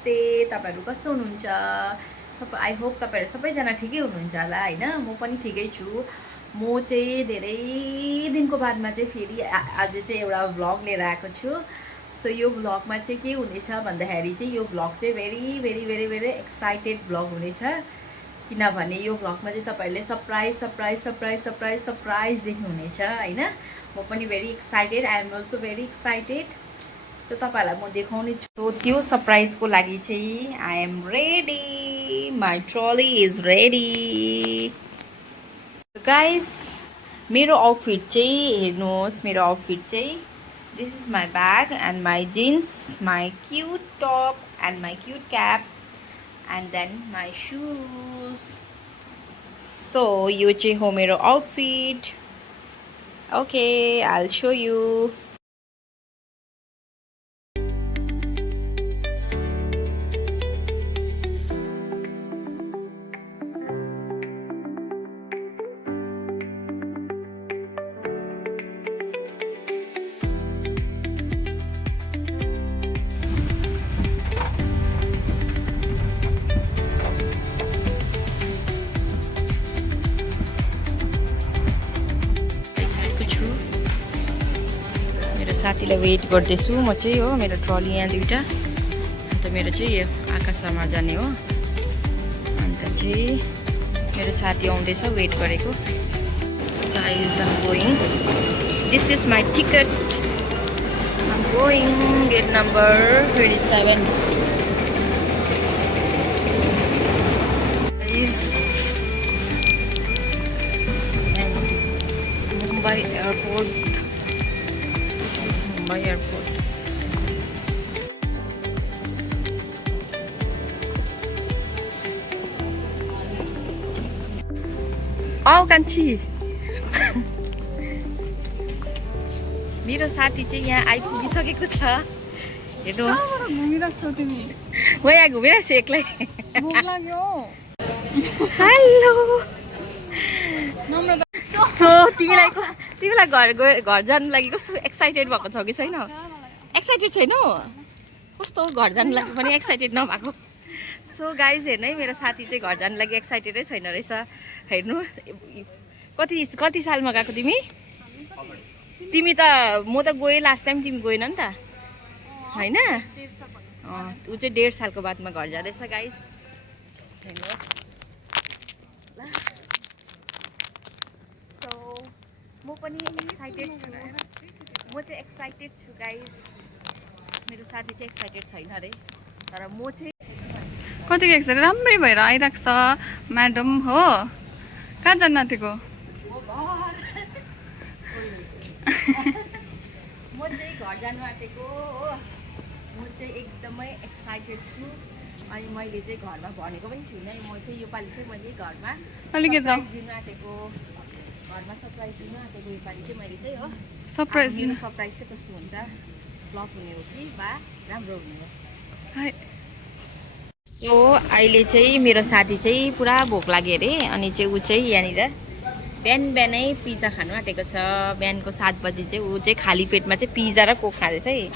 नमस्ते, तपाईहरु कस्तो हुनुहुन्छ? आई होप तपाईहरु सबैजना ठिकै हुनुहुन्छ होला हैन। म पनि ठिकै छु। म चाहिँ धेरै दिनको बादमा चाहिँ फेरि आज चाहिँ एउटा भ्लग लिएर आएको छु। सो यो भ्लगमा चाहिँ के हुनेछ भन्दाखेरि चाहिँ यो भ्लग चाहिँ भेरी एक्साइटेड भ्लग हुनेछ। किनभने यो भ्लगमा चाहिँ तपाईहरुले सरप्राइज देख्नुहुनेछ हैन। म पनि very excited, I am also very excited. तो तपाईहरुलाई म देखाउने छु। त्यो सरप्राइजको लागि चाहिँ I am ready, my trolley is ready. Guys मेरो आउटफिट चाहिँ हेर्नुहोस्, मेरो आउटफिट चाहिँ this is my bag and my jeans, my cute top and my cute cap and then my shoes. So यो चाहिँ हो मेरो outfit. Okay, I will show you. साथीलाई वेट गर्दैछु म चाहिँ हो। मेरो ट्रली यहाँ दुईटा, अन्त मेरो चाहिँ यो आकाशमा जाने हो। अन्त चाहिँ मेरो साथी आउँदैछ, वेट गरेको। Guys I'm going, this is my ticket, I'm going gate number 27। Mumbai airport, Mumbai airport. आओ कान्छी। मेरो साथी चाहिँ यहाँ आइपुगिसकेको छ। हेर्नुहोस्, घुमिरहेको छौ तिमी? म यहाँ घुमिरहेको छु एक्लै। भोक लाग्यो। हेलो। नम्रता, सो तिमीलाई घर जानु लागि कस्तो एक्साइटेड भएको छौ कि छैन? एक्साइटेड छैनौ? कस्तो घर जानु लागि पनि एक्साइटेड नभएको? सो गाइज हेर्नु है, मेरो साथी चाहिँ घर जानु लागि एक्साइटेडै छैन रहेछ। हेर्नु, कति सालमा गएको तिमी? तिमी त, म त गएँ लास्ट टाइम, तिमी गएन नि त होइन? ऊ चाहिँ 1.5 सालको बादमा घर जाँदैछ गाइज। हेर्नुहोस्, म पनि एक्साइटेड छु। म चाहिँ एक्साइटेड छु गाइस। मेरो साथी चाहिँ एक्साइटेड छैन अरे, तर म चाहिँ कतिको एक्साइटेड राम्रै भएर आइरहेको छ म्याडम हो। कहाँ जानु आँटेको? म चाहिँ घर जानु आँटेको हो। म चाहिँ एकदमै एक्साइटेड छु। अनि मैले चाहिँ घरमा भनेको पनि छुइनँ। म चाहिँ योपालि चाहिँ मैले घरमा सरप्राइज दिनु आँटेको, घरमा सरप्राइज दिनु आँटेको योपालि चाहिँ मैले चाहिँ हो। सरप्राइज, मेरो सरप्राइज चाहिँ कस्तो हुन्छ, फ्लप हुने हो कि वा राम्रो हुने हो? सो अहिले चाहिँ मेरो साथी चाहिँ पुरा भोक लाग्यो अरे। अनि चाहिँ ऊ चाहिँ यहाँनिर बिहानै पिज्जा खानु आँटेको छ। बिहानको 7 बजी चाहिँ ऊ चाहिँ खाली पेटमा चाहिँ पिज्जा र कोक खाँदैछ है।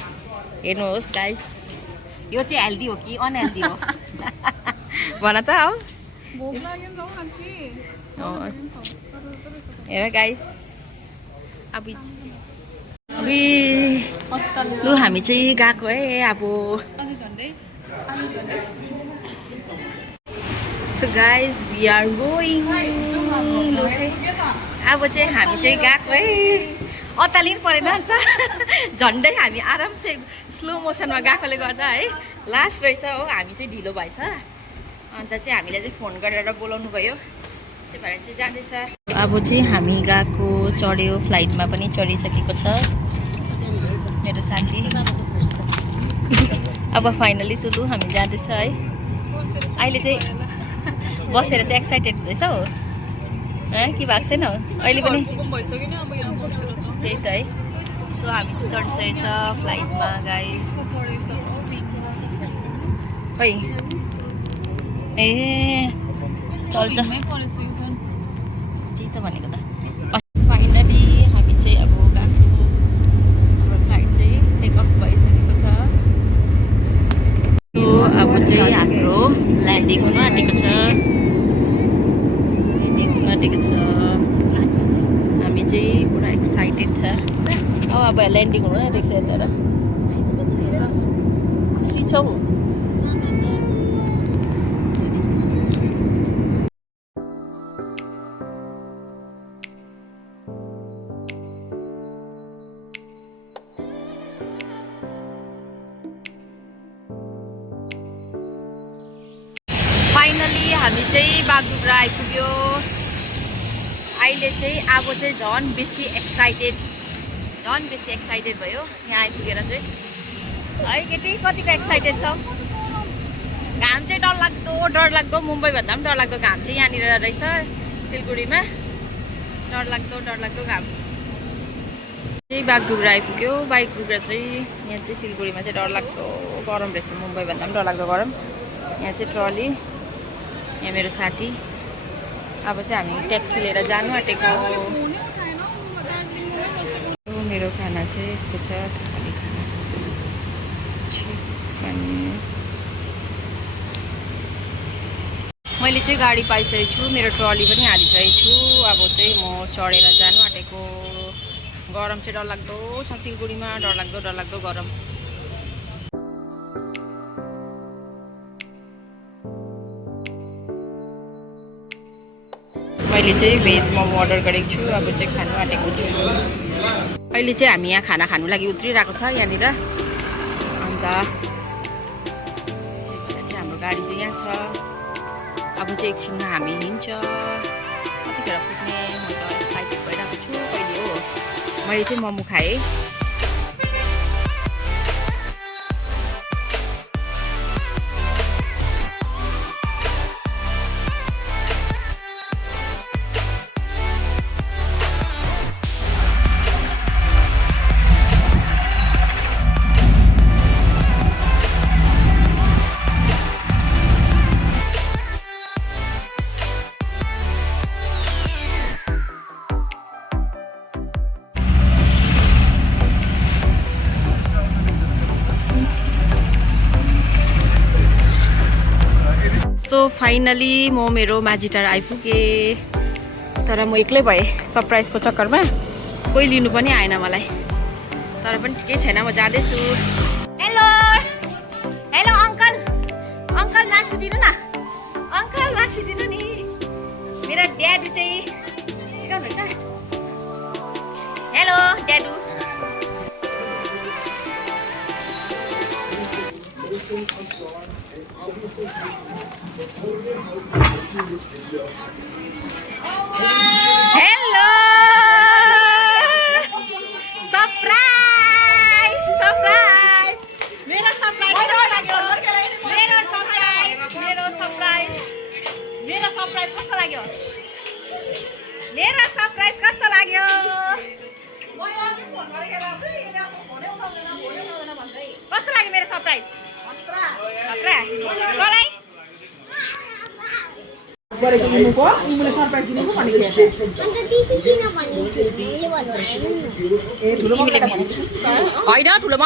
हेर्नुहोस् गाइस, यो चाहिँ हेल्दी हो कि अनहेल्दी हो? भन त हो। भोक लाग्यो नि त कान्छी। हेर गाइस, अब लु हामी चाहिँ गएको है अब। So guys we are going. अब चाहिँ हामी चाहिँ गएको है। अतालिनु परेन नि त, झन्डै हामी आरामसे स्लो मोसनमा गएकोले गर्दा है लास्ट रहेछ हो। हामी चाहिँ ढिलो भएछ, अन्त चाहिँ हामीलाई चाहिँ फोन गरेर बोलाउनु भयो, त्यही भएर चाहिँ जाँदैछ। अब चाहिँ हामी गएको, चढ्यो, फ्लाइटमा पनि चढिसकेको छ मेरो साथी। अब फाइनली सुलु हामी जाँदैछ है। अहिले चाहिँ बसेर चाहिँ एक्साइटेड हुँदैछौ कि भएको छैन अहिले पनि? त्यही त है। सो हामी चाहिँ चढिसकेको छ फ्लाइटमा गाइस। खै ए चल्छ, त्यही त भनेको त। फाइनली हामी चाहिँ अब गएको, हाम्रो फ्लाइट चाहिँ टेक अफ भइसकेको छ। अब अब चाहिँ हाम्रो ल्यान्डिङ हुन आँटेको छ हामी चाहिँ पुरा एक्साइटेड छ अब ल्यान्डिङ हुन आँटेको छ यता खुसी छौ फाइनली हामी चाहिँ बागडोग्रा आइपुग्यो अहिले चाहिँ अब चाहिँ झन् बेसी एक्साइटेड भयो यहाँ आइपुगेर चाहिँ है केटी कतिको एक्साइटेड छ घाम चाहिँ डरलाग्दो मुम्बईभन्दा पनि डरलाग्दो घाम चाहिँ यहाँनिर रहेछ सिलगढीमा डरलाग्दो घाम चाहिँ बागडोग्रा आइपुग्यो बागडोग्रा चाहिँ यहाँ चाहिँ सिलगढीमा चाहिँ डरलाग्दो गरम रहेछ मुम्बईभन्दा पनि डरलाग्दो गरम यहाँ चाहिँ ट्रली यहाँ मेरो साथी अब चाहिँ हामी ट्याक्सी लिएर जानु आँटेको मेरो खाना चाहिँ यस्तो छ थाली खाना मैले चाहिँ गाडी पाइसकेको छु मेरो ट्रली पनि हालिसकेको छु अब चाहिँ म चढेर जानु आँटेको गरम चाहिँ डरलाग्दो छ सिलगढीमा डरलाग्दो गरम मैले चाहिँ भेज मोमो अर्डर गरेको छु अब चाहिँ खानु आँटेको छु अहिले चाहिँ हामी यहाँ खाना खानु लागि उत्रिरहेको छ यहाँनिर अन्त चाहिँ हाम्रो गाडी चाहिँ यहाँ छ अब चाहिँ एकछिनमा हामी हिँड्छ कतिखेर पुग्ने म त एक्साइटेड भइरहेको छु कहिले हो मैले चाहिँ मोमो खाएँ सो फाइनली म मेरो माझीटार आइपुगेँ तर म एक्लै भएँ सरप्राइजको चक्करमा कोही लिनु पनि आएन मलाई तर पनि ठिकै छैन म जाँदैछु हेलो अङ्कल मासु दिनु न अङ्कल मासु दिनु नि मेरो ड्याडु चाहिँ के गर्नुहुन्छ हेलो ड्याडु हेलो सरप्राइज मेरो सरप्राइज कस्तो लाग्यो मेरो सरप्राइज होइन ठुलो